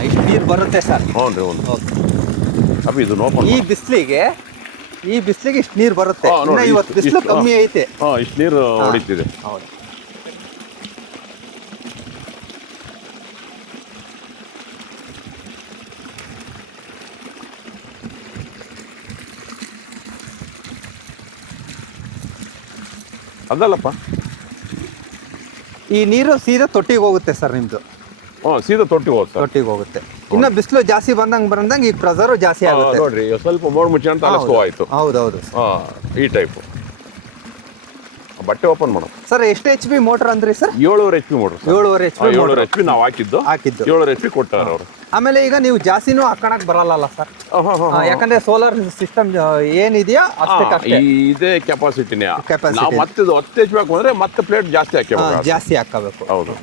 ಇಷ್ಟು ನೀರು ಬರುತ್ತೆ ಸರ್? ಹ್ಞೂ ರೀ. ಇದು ನೋಡ್ಕೊಂಡು ಈ ಬಿಸಿಲಿಗೆ ಇಷ್ಟು ನೀರು ಬರುತ್ತೆ. ಇವತ್ತು ಬಿಸಿಲು ಕಮ್ಮಿ ಐತೆ, ಇಷ್ಟು ನೀರು ಹೊಡಿತಿದೆ. ಅದಲ್ಲಪ್ಪ, ಈ ನೀರು ಸೀದಾ ತೊಟ್ಟಿಗೆ ಹೋಗುತ್ತೆ ಸರ್ ನಿಮ್ದು? ಸೀದಾ ತೊಟ್ಟಿಗೆ ಹೋಗುತ್ತೆ. ಇನ್ನು ಬಿಸಿಲು ಜಾಸ್ತಿ ಬಂದಂಗೆ ಈ ಪ್ರೆಷರ್ ಜಾಸ್ತಿ ಆಗುತ್ತೆ. ನೋಡ್ರಿ, ಸ್ವಲ್ಪ ಮೋಡ್ ಮುಚ್ಚಿ ಅಂತ ಸ್ಲೋ ಆಯ್ತು. ಹೌದೌದು, ಈ ಟೈಪ್. ಬಟ್ಟೆ ಓಪನ್ ಮಾಡೋದು ಸರ್. ಎಷ್ಟು HP ಮೋಟರ್ ಅಂದ್ರಿ ಸರ್? 7.5 HP motor. 7.5 HP ನಾವು ಹಾಕಿದ್ದು 7.5 HP ಕೊಟ್ಟಾರ ಅವರು. ಆಮೇಲೆ ಈಗ ನೀವು ಜಾಸ್ತಿನೂ ಹಾಕೋಣಕ್ ಬರಲ್ಲ ಸರ್, ಯಾಕಂದ್ರೆ ಸೋಲಾರ್ ಸಿಸ್ಟಮ್ ಏನಿದೆಯಾ ಅಷ್ಟೇ ಇದೇ ಕೆಪಾಸಿಟಿನೇ. Capacity. ನಾವು ಮತ್ತೆ ಇದು ಹಚ್ಚಬೇಕು ಅಂದ್ರೆ ಮತ್ತೆ ಪ್ಲೇಟ್ ಜಾಸ್ತಿ ಹಾಕಬೇಕು. ಜಾಸ್ತಿ ಹಾಕಬೇಕು. ಹೌದು.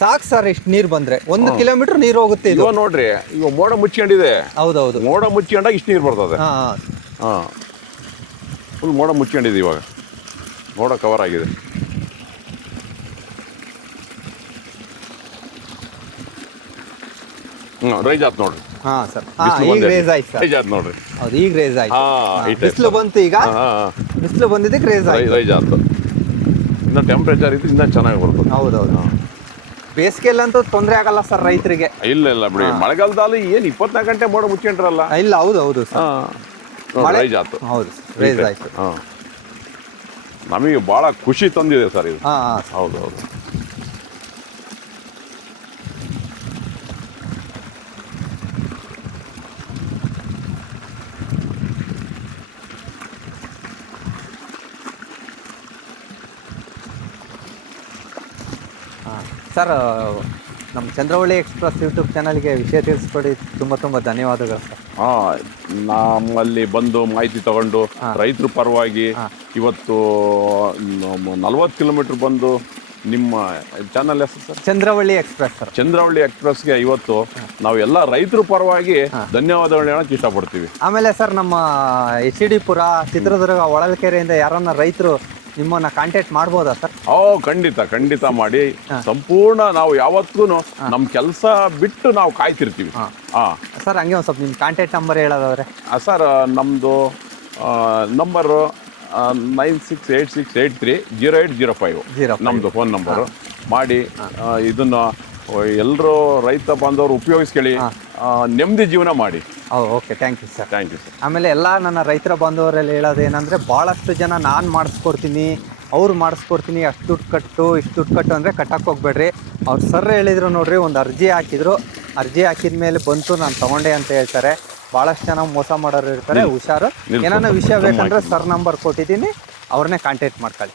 ಸಾಕು ಸರ್, ಇಷ್ಟು ನೀರು ಬಂದ್ರೆ 1 ಕಿಲೋಮೀಟರ್ ನೀರು ಹೋಗುತ್ತೆ ಇದು. ಇವಾಗ ನೋಡ್ರಿ, ಇವಾಗ ಮೋಡ ಮುಚ್ಕೊಂಡಿದೆ. ಹೌದೌದು. ಮೋಡ ಮುಚ್ಕೊಂಡಾಗ ಇಷ್ಟು ನೀರು ಬರ್ತದೆ. ಹಾ ಫುಲ್ ಮೋಡ ಮುಚ್ಕೊಂಡಿದೆ. ಇವಾಗ ಮೋಡ ಕವರ್ ಆಗಿದೆ. ರೈಸ್ ಆಯ್ತು ನೋಡ್ರಿ. ಹಾ ಸರ್, ಬಿಸ್ಲು ಈಗ ಬಂದೆ. ರೇಸ್ ಆಯ್ತು ಸರ್. ರೈಸ್ ಆಯ್ತು ನೋಡ್ರಿ. ಹೌದು, ಈಗ ರೇಸ್ ಆಯ್ತು. ಈ type ಬಿಸಿಲು ಸರ್. ಬಂತು ಈಗ, ಬಿಸಿಲು ಬಂದಿದ್ದಕ್ಕೆ ರೇಸ್ ಆಯ್ತು. ರೈಸ್ ಆಯ್ತು. ಇನ್ನು ಟೆಂಪ್ರೇಚರ್ ಇದ್ದು ಇನ್ನೂ ಚೆನ್ನಾಗಿ ಬರ್ತದೆ. ಹೌದೌದು. ಬೇಸಿಗೆಲ್ಲಂತೂ ತೊಂದರೆ ಆಗಲ್ಲ ಸರ್ ರೈತರಿಗೆ. ಇಲ್ಲ ಬಿಡಿ, ಮಳೆಗಾಲದಲ್ಲಿ ಏನು 24 ಗಂಟೆ ಮೋಡ ಮುಚ್ಕೊಂಡ್ರಲ್ಲ. ಇಲ್ಲ, ಹೌದು ಸರ್. ರೈಸ್ ಆಯ್ತು. ಹೌದು, ರೇಸ್ ಆಯ್ತು. ನಮಗೆ ಭಾಳ ಖುಷಿ ತಂದಿದೆ ಸರ್ ಇದು. ಹೌದು. ಸರ್, ನಮ್ಮ ಚಂದ್ರವಳ್ಳಿ ಎಕ್ಸ್ಪ್ರೆಸ್ ಯೂಟ್ಯೂಬ್ ಚಾನಲ್ಗೆ ವಿಷಯ ತಿಳಿಸ್ಕೊಡಿ. ತುಂಬ ಧನ್ಯವಾದಗಳು ಸರ್. ನಮ್ಮಲ್ಲಿ ಬಂದು ಮಾಹಿತಿ ತಗೊಂಡು ರೈತರ ಪರವಾಗಿ ಇವತ್ತು 40 ಕಿಲೋಮೀಟರ್ ಬಂದು ನಿಮ್ಮ ಚಾನಲ್ ಹೆಸರು sir? Chandravalli express sir. Chandravalli ಎಕ್ಸ್ಪ್ರೆಸ್ಗೆ ಇವತ್ತು ನಾವು ಎಲ್ಲ ರೈತರ ಪರವಾಗಿ ಧನ್ಯವಾದಗಳು ಹೇಳೋಕೆ ಇಷ್ಟಪಡ್ತೀವಿ. ಆಮೇಲೆ ಸರ್, ನಮ್ಮ HD ಪುರ, ಚಿತ್ರದುರ್ಗ, ಹೊಳಲ್ಕೆರೆಯಿಂದ ಯಾರನ್ನ ರೈತರು ನಿಮ್ಮನ್ನ ಕಾಂಟ್ಯಾಕ್ಟ್ ಮಾಡ್ಬೋದಾ ಸರ್? ಖಂಡಿತ ಮಾಡಿ. ಸಂಪೂರ್ಣ ನಾವು ಯಾವತ್ತೂ ನಮ್ಮ ಕೆಲಸ ಬಿಟ್ಟು ನಾವು ಕಾಯ್ತಿರ್ತೀವಿ. ಸರ್, ಹಂಗೆ ಒಂದು ಸ್ವಲ್ಪ ನಿಮ್ಮ ಕಾಂಟ್ಯಾಕ್ಟ್ ನಂಬರ್ ಹೇಳೋದಾದ್ರೆ? ಸರ್, ನಮ್ಮದು ನಂಬರು 9686830805 ನಮ್ಮದು ಫೋನ್ ನಂಬರು. ಮಾಡಿ ಇದನ್ನು ಎಲ್ಲರೂ ರೈತ ಬಾಂಧವರು ಉಪಯೋಗಿಸ್ಕೊಳ್ಳಿ, ನೆಮ್ಮದಿ ಜೀವನ ಮಾಡಿ. Okay, thank you sir. ಆಮೇಲೆ ಎಲ್ಲ ನನ್ನ ರೈತರ ಬಾಂಧವರಲ್ಲಿ ಹೇಳೋದೇನೆಂದರೆ, ಭಾಳಷ್ಟು ಜನ ನಾನು ಮಾಡಿಸ್ಕೊಡ್ತೀನಿ, ಅವ್ರು ಮಾಡಿಸ್ಕೊಡ್ತೀನಿ, ಅಷ್ಟು ದುಡ್ಡು ಕಟ್ಟು, ಇಷ್ಟು ದುಡ್ಡು ಕಟ್ಟು ಅಂದರೆ ಕಟ್ಟಕ್ಕೆ ಹೋಗ್ಬೇಡ್ರಿ. ಅವ್ರು ಸರ್ ಹೇಳಿದ್ರು ನೋಡ್ರಿ, ಒಂದು ಅರ್ಜಿ ಹಾಕಿದ್ರು, ಅರ್ಜಿ ಹಾಕಿದ ಮೇಲೆ ಬಂತು, ನಾನು ತೊಗೊಂಡೆ ಅಂತ ಹೇಳ್ತಾರೆ. ಭಾಳಷ್ಟು ಜನ ಮೋಸ ಮಾಡೋರು ಇರ್ತಾರೆ, ಹುಷಾರು. ಏನಾನ ವಿಷಯ ಬೇಕಂದ್ರೆ ಸರ್ ನಂಬರ್ ಕೊಟ್ಟಿದ್ದೀನಿ, ಅವ್ರನ್ನೇ ಕಾಂಟ್ಯಾಕ್ಟ್ ಮಾಡ್ಕೊಳ್ಳಿ.